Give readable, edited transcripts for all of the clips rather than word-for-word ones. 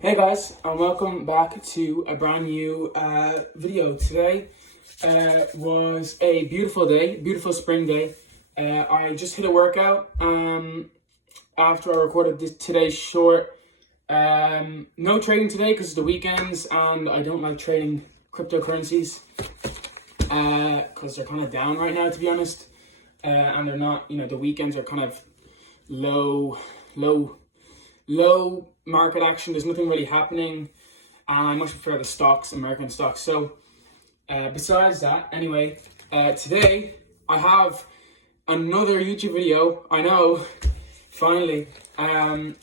Hey guys, and welcome back to a brand new video. Today was a beautiful day, beautiful spring day. I just hit a workout after I recorded today's short. No trading today because it's the weekends and I don't like trading cryptocurrencies because they're kind of down right now, to be honest. And they're not, the weekends are kind of low market action. There's nothing really happening, and I much prefer the stocks, American stocks. So besides that, anyway, today I have another YouTube video. I know, finally, and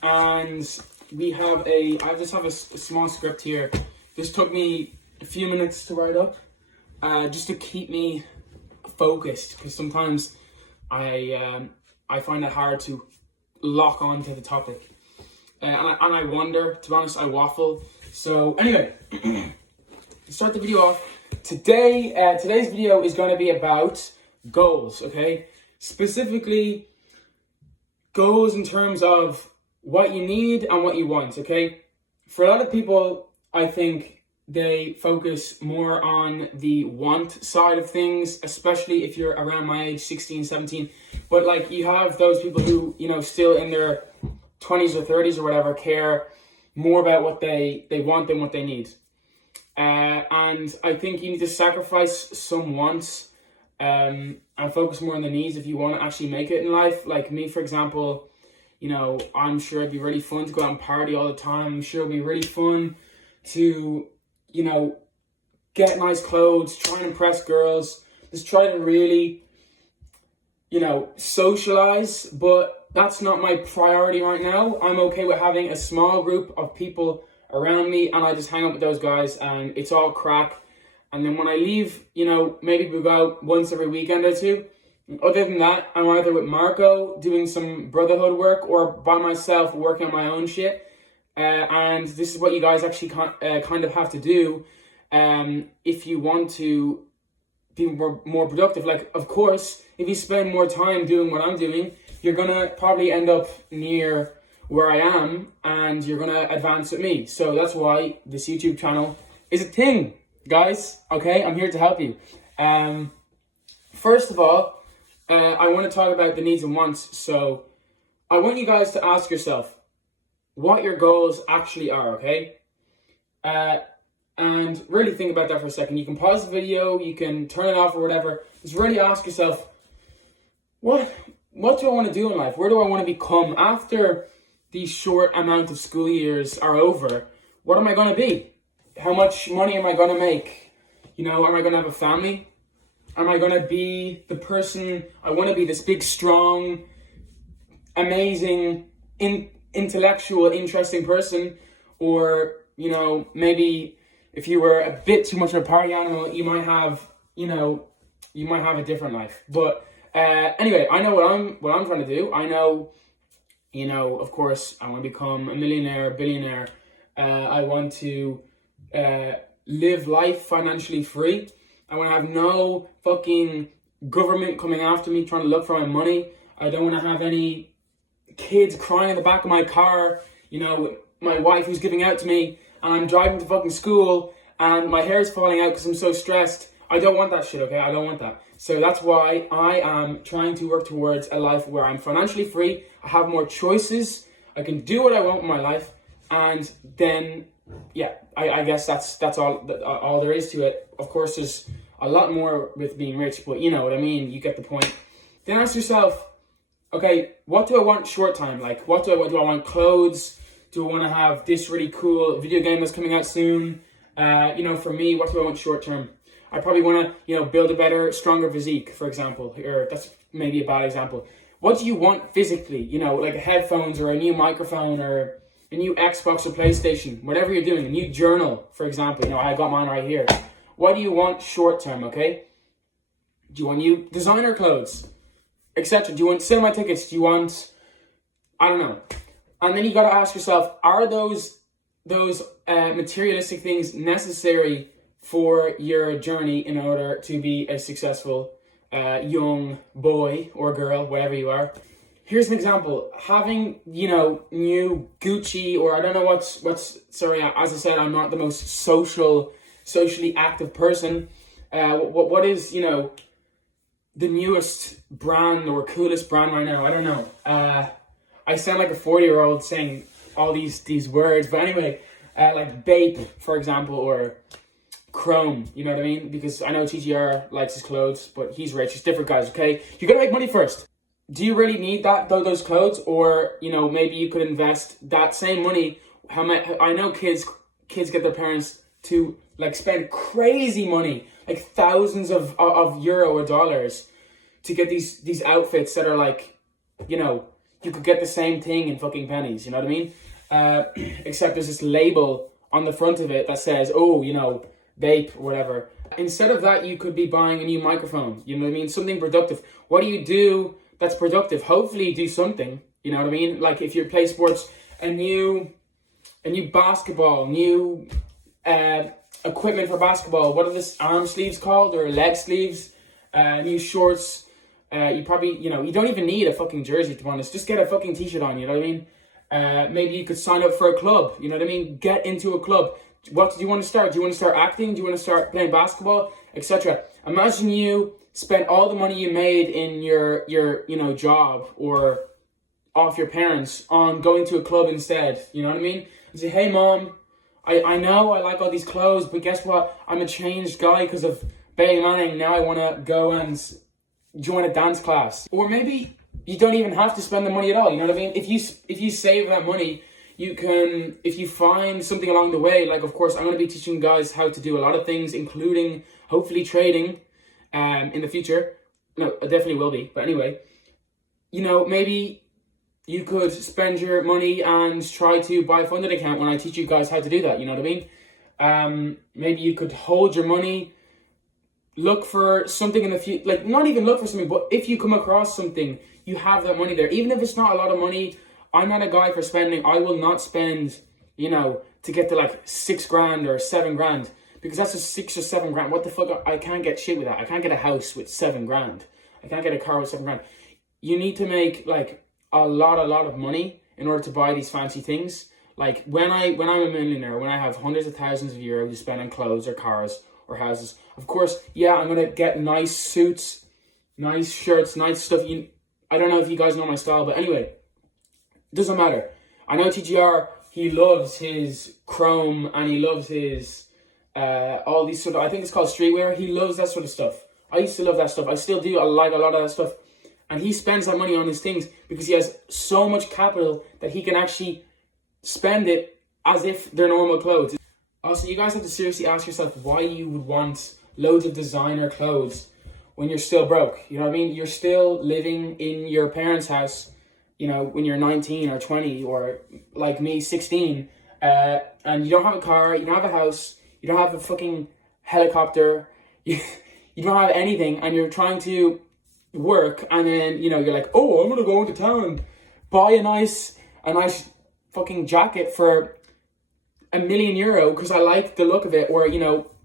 we have I just have a small script here. This took me a few minutes to write up, just to keep me focused, because sometimes I find it hard to lock on to the topic. And I wonder, to be honest, I waffle. So anyway, to start the video off, today's video is going to be about goals, okay? Specifically, goals in terms of what you need and what you want, okay? For a lot of people, I think they focus more on the want side of things, especially if you're around my age, 16, 17. But like, you have those people who, still in their 20s or 30s or whatever, care more about what they want than what they need. And I think you need to sacrifice some wants and focus more on the needs if you want to actually make it in life. Like me, for example, I'm sure it'd be really fun to go out and party all the time. I'm sure it'd be really fun to, get nice clothes, try and impress girls, just try to really, socialize, but that's not my priority right now. I'm okay with having a small group of people around me, and I just hang out with those guys, and it's all crack. And then when I leave, maybe we go out once every weekend or two. Other than that, I'm either with Marco doing some brotherhood work or by myself working on my own shit. And this is what you guys actually kind of have to do if you want to be more productive. Like, of course, if you spend more time doing what I'm doing, you're going to probably end up near where I am and you're going to advance with me. So that's why this YouTube channel is a thing, guys. Okay, I'm here to help you. First of all, I want to talk about the needs and wants. So I want you guys to ask yourself what your goals actually are, okay? And really think about that for a second. You can pause the video, you can turn it off or whatever. Just really ask yourself, what do I want to do in life? Where do I want to become after these short amount of school years are over? What am I going to be? How much money am I going to make? Am I going to have a family? Am I going to be the person I want to be, this big, strong, amazing, intellectual, interesting person? Or, maybe if you were a bit too much of a party animal, you might have a different life. But anyway, I know what I'm trying to do. I know, of course, I want to become a millionaire, a billionaire. I want to live life financially free. I want to have no fucking government coming after me trying to look for my money. I don't want to have any kids crying in the back of my car, with my wife who's giving out to me, and I'm driving to fucking school and my hair is falling out because I'm so stressed. I don't want that shit, okay? I don't want that. So that's why I am trying to work towards a life where I'm financially free, I have more choices, I can do what I want with my life, and then, I guess that's all there is to it. Of course, there's a lot more with being rich, but you know what I mean, you get the point. Then ask yourself, okay, what do I want short time? Like, what do I want? Do I want clothes? Do I want to have this really cool video game that's coming out soon? For me, what do I want short term? I probably want to, build a better, stronger physique, for example. Or that's maybe a bad example. What do you want physically? Like headphones or a new microphone or a new Xbox or PlayStation, whatever you're doing, a new journal, for example. I got mine right here. What do you want short term, okay? Do you want new designer clothes, etc.? Do you want cinema tickets? Do you want, I don't know. And then you got to ask yourself, are those materialistic things necessary for your journey in order to be a successful young boy or girl, whatever you are? here's an example. Having, new Gucci, or I don't know what's sorry, as I said, I'm not the most socially active person. What is, the newest brand or coolest brand right now? I don't know. I sound like a 40-year-old saying all these words, but anyway, like Bape, for example, or Chrome, you know what I mean? Because I know TGR likes his clothes, but he's rich. It's different guys, okay? You gotta make money first. Do you really need those clothes, or maybe you could invest that same money? I know kids get their parents to like spend crazy money, like thousands of euro or dollars, to get these outfits that are like, you could get the same thing in fucking pennies. You know what I mean? Except there's this label on the front of it that says, oh, Bape or whatever. Instead of that, you could be buying a new microphone. You know what I mean? Something productive. What do you do that's productive? Hopefully do something. You know what I mean? Like if you play sports, a new basketball, new equipment for basketball. What are this arm sleeves called, or leg sleeves? New shorts. You probably, you don't even need a fucking jersey, to be honest. Just get a fucking t-shirt on, you know what I mean? Maybe you could sign up for a club, you know what I mean? Get into a club. What do you want to start? Do you want to start acting? Do you want to start playing basketball, etc.? Imagine you spent all the money you made in your job or off your parents on going to a club instead. You know what I mean? And say, hey mom, I know I like all these clothes, but guess what? I'm a changed guy because of Bailey Manning. Now I want to go and join a dance class. Or maybe you don't even have to spend the money at all. You know what I mean? If you save that money, you can, if you find something along the way, like of course I'm going to be teaching guys how to do a lot of things, including hopefully trading in the future. No, I definitely will be. But anyway, maybe you could spend your money and try to buy a funded account when I teach you guys how to do that. You know what I mean? Maybe you could hold your money, look for something in the future, like not even look for something, but if you come across something, you have that money there. Even if it's not a lot of money, I'm not a guy for spending. I will not spend, to get to like 6 grand or 7 grand, because that's just 6 or 7 grand. What the fuck? I can't get shit with that. I can't get a house with 7 grand. I can't get a car with 7 grand. You need to make like a lot of money in order to buy these fancy things. Like when I'm a millionaire, when I have hundreds of thousands of euros to spend on clothes or cars or houses, of course, yeah, I'm gonna get nice suits, nice shirts, nice stuff. I don't know if you guys know my style, but anyway, doesn't matter. I know TGR, he loves his Chrome and he loves his all these sort of, I think it's called streetwear. He loves that sort of stuff. I used to love that stuff. I still do. I like a lot of that stuff. And he spends that money on his things because he has so much capital that he can actually spend it as if they're normal clothes. Also, you guys have to seriously ask yourself why you would want loads of designer clothes when you're still broke. You know what I mean? You're still living in your parents' house, when you're 19 or 20 or like me, 16, and you don't have a car, you don't have a house, you don't have a fucking helicopter, you don't have anything, and you're trying to work, and then, you're like, oh, I'm going to go into town and buy a nice fucking jacket for €1 million because I like the look of it, or,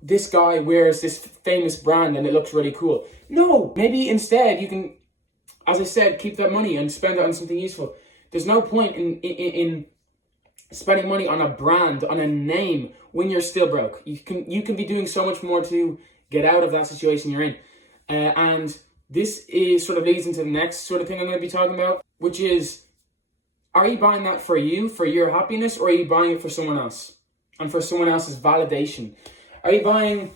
this guy wears this famous brand and it looks really cool. No, maybe instead you can, as I said, keep that money and spend it on something useful. There's no point in spending money on a brand, on a name, when you're still broke. You can be doing so much more to get out of that situation you're in. And this is sort of leads into the next sort of thing I'm going to be talking about, which is, are you buying that for you, for your happiness, or are you buying it for someone else and for someone else's validation? Are you buying,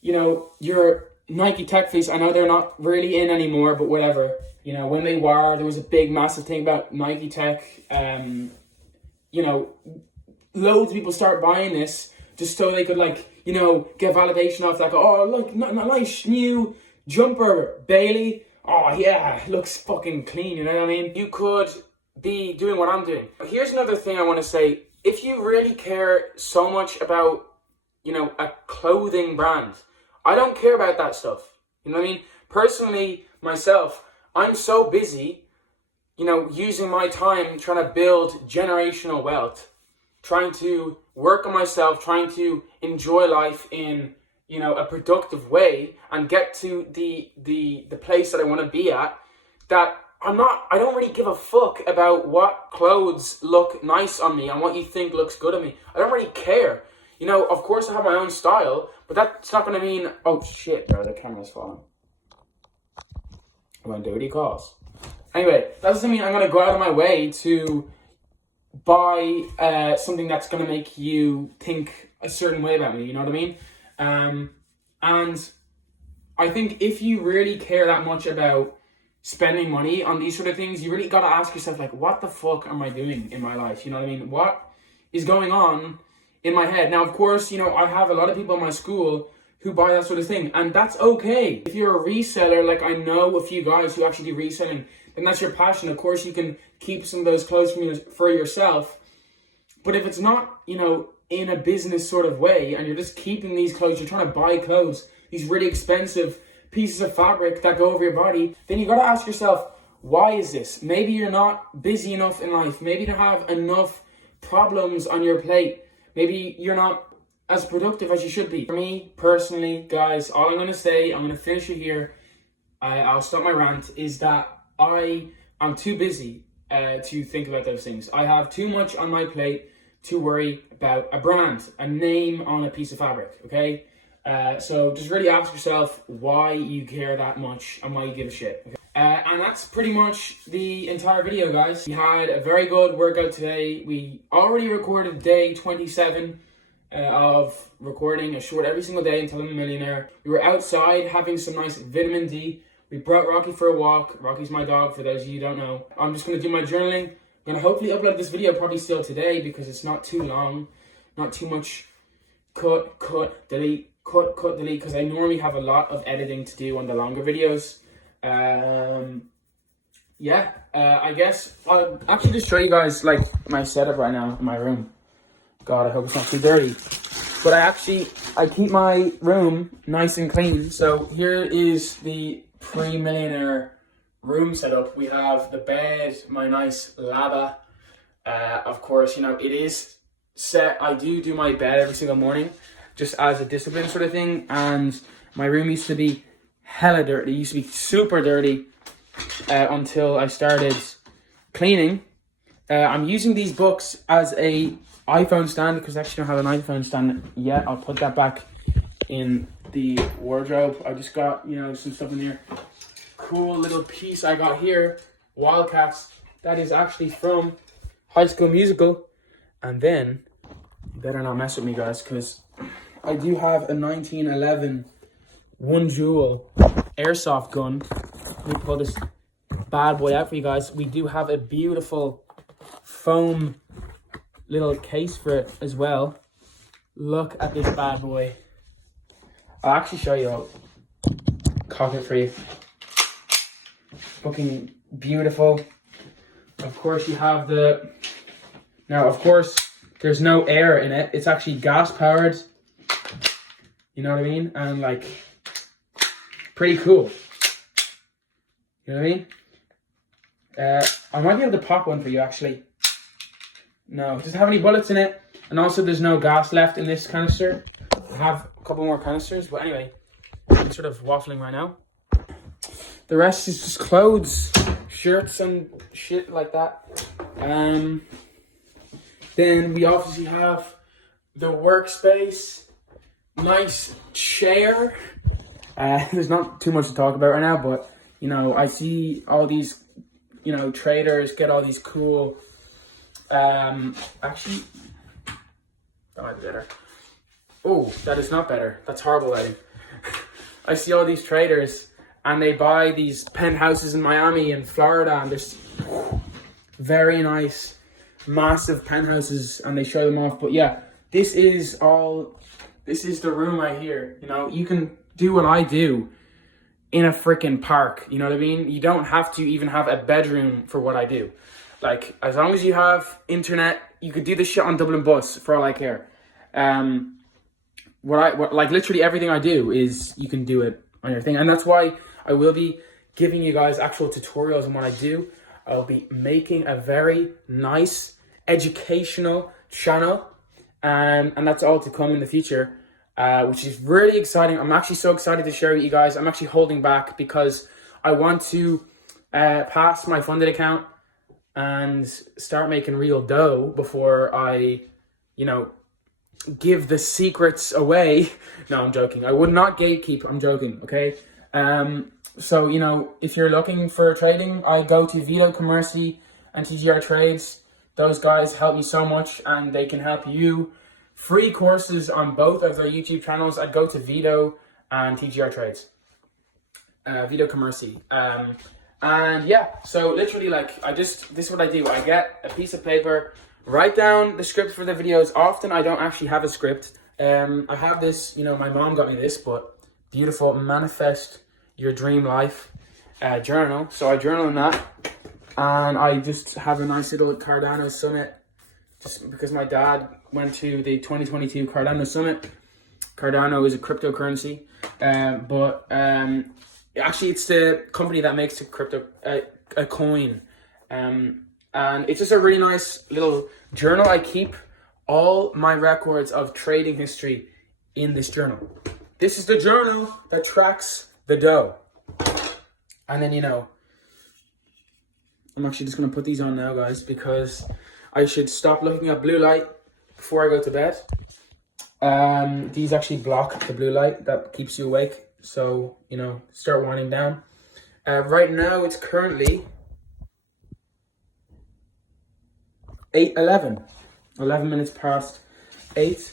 your Nike Tech Fleece? I know they're not really in anymore, but whatever. When they were, there was a big, massive thing about Nike Tech. Loads of people start buying this just so they could, get validation off that. Oh, look, nice new jumper, Bailey. Oh, yeah, looks fucking clean, you know what I mean? You could be doing what I'm doing. Here's another thing I want to say. If you really care so much about, a clothing brand, I don't care about that stuff. You know what I mean? Personally, myself, I'm so busy, using my time trying to build generational wealth, trying to work on myself, trying to enjoy life in, a productive way and get to the place that I want to be at, that I don't really give a fuck about what clothes look nice on me and what you think looks good on me. I don't really care. You know, of course I have my own style, but that's not going to mean, oh shit, bro, the camera's falling. I'm going to do what he calls. Anyway, that doesn't mean I'm going to go out of my way to buy something that's going to make you think a certain way about me, you know what I mean? And I think if you really care that much about spending money on these sort of things, you really got to ask yourself, like, what the fuck am I doing in my life? You know what I mean? What is going on in my head? Now, of course, you know, I have a lot of people in my school who buy that sort of thing, and that's okay. If you're a reseller, like I know a few guys who actually do reselling, then that's your passion. Of course, you can keep some of those clothes for yourself. But if it's not, you know, in a business sort of way, and you're just keeping these clothes, you're trying to buy clothes, these really expensive pieces of fabric that go over your body, then you got to ask yourself, why is this? Maybe you're not busy enough in life. Maybe you don't have enough problems on your plate. Maybe you're not as productive as you should be. For me, personally, guys, all I'm going to say, I'm going to finish it here, I'll stop my rant, is that I'm too busy to think about those things. I have too much on my plate to worry about a brand, a name on a piece of fabric, okay? So just really ask yourself why you care that much and why you give a shit. Okay? And that's pretty much the entire video, guys. We had a very good workout today. We already recorded day 27 of recording a short every single day until I'm a millionaire. We were outside having some nice vitamin D. We brought Rocky for a walk. Rocky's my dog, for those of you who don't know. I'm just going to do my journaling. I'm going to hopefully upload this video probably still today because it's not too long. Not too much cut, delete, because I normally have a lot of editing to do on the longer videos. I guess I'll actually just show you guys like my setup right now in my room. God, I hope it's not too dirty. But I keep my room nice and clean. So here is the pre-millionaire room setup. We have the bed, my nice lava. Of course, you know, it is set. I do my bed every single morning, just as a discipline sort of thing. And my room used to be hella dirty. It used to be super dirty until I started cleaning. I'm using these books as a iPhone stand because I actually don't have an iPhone stand yet. I'll put that back in the wardrobe. I just got, you know, some stuff in here. Cool little piece I got here. Wildcats. That is actually from High School Musical. And then, you better not mess with me, guys, because I do have a 1911 One Jewel airsoft gun. Let me pull this bad boy out for you guys. We do have a beautiful foam little case for it as well. Look at this bad boy. I'll actually show you. I'll cock it for you. Fucking beautiful. Of course you have the... Now, of course, there's no air in it. It's actually gas powered. You know what I mean? And like, pretty cool. You know what I mean? I might be able to pop one for you actually. No, it doesn't have any bullets in it. And also there's no gas left in this canister. I have a couple more canisters, but anyway, I'm sort of waffling right now. The rest is just clothes, shirts and shit like that. Then we obviously have the workspace, nice chair. There's not too much to talk about right now, but you know, I see all these, you know, traders get all these cool, actually, that might be better. Oh, that is not better. That's horrible lighting. I see all these traders and they buy these penthouses in Miami and Florida and there's very nice, massive penthouses and they show them off. But yeah, this is the room right here. You know, you can do what I do in a freaking park. You know what I mean? You don't have to even have a bedroom for what I do. Like, as long as you have internet, you could do this shit on Dublin Bus for all I care. Like literally everything I do is you can do it on your thing, and that's why I will be giving you guys actual tutorials on what I do. I'll be making a very nice educational channel, and that's all to come in the future, which is really exciting. I'm actually so excited to share with you guys. I'm actually holding back because I want to past my funded account and start making real dough before I, you know, give the secrets away. No, I'm joking. I would not gatekeep. I'm joking. Okay. So, you know, if you're looking for trading, I go to Vito Commerci and TGR Trades. Those guys help me so much, and they can help you. Free courses on both of their YouTube channels. I'd go to Vito and TGR Trades. Vito Commerci. And yeah, so literally, like, this is what I do. I get a piece of paper, write down the script for the videos. Often I don't actually have a script. I have this, you know, my mom got me this, but beautiful Manifest Your Dream Life journal. So I journal in that, and I just have a nice little Cardano Summit, just because my dad went to the 2022 Cardano Summit. Cardano is a cryptocurrency, but actually it's the company that makes a coin, and it's just a really nice little journal. I keep all my records of trading history in this journal. This is the journal that tracks the dough. And then, you know, I'm actually just going to put these on now, guys, because I should stop looking at blue light before I go to bed. These actually block the blue light that keeps you awake. So, you know, start winding down. Right now, it's currently 8:11. 11 minutes past 8.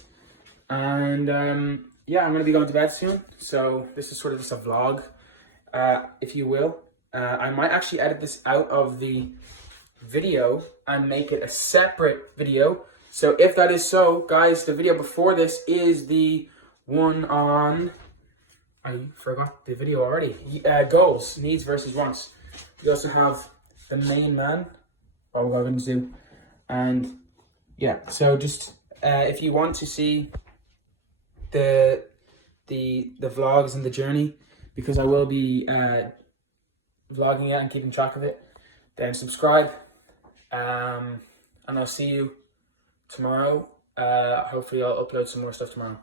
And yeah, I'm going to be going to bed soon. So this is sort of just a vlog, if you will. I might actually edit this out of the video and make it a separate video. So if that is so, guys, the video before this is the one on, I forgot the video already, goals, needs versus wants. We also have the main man, what we're going to do. And yeah, so just if you want to see the vlogs and the journey, because I will be vlogging it and keeping track of it, then subscribe, and I'll see you tomorrow. Hopefully I'll upload some more stuff tomorrow.